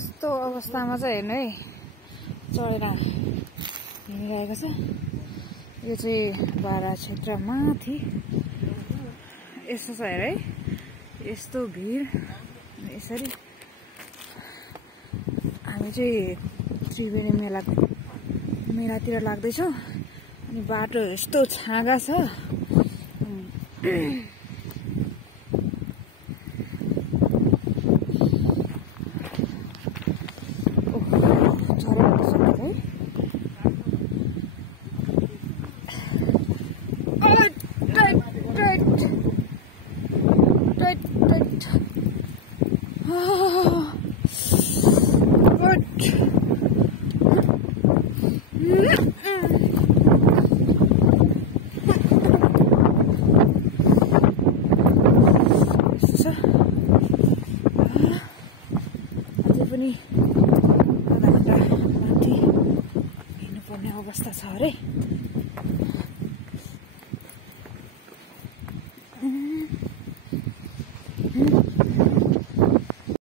यस्तो अवस्थामा चाहिँ हेर्नु है चढेर हिँडिरहेको छ। यो चाहिँ बारा क्षेत्र माथि यस्तो छ हेर है, यस्तो भिड। यसरी हामी चाहिँ त्रिवेणी मेलातिर लाग्दैछौँ। अनि बाटो यस्तो छाँगा छ। पनि आधा घण्टा माथि हिँड्नुपर्ने अवस्था छ अरे।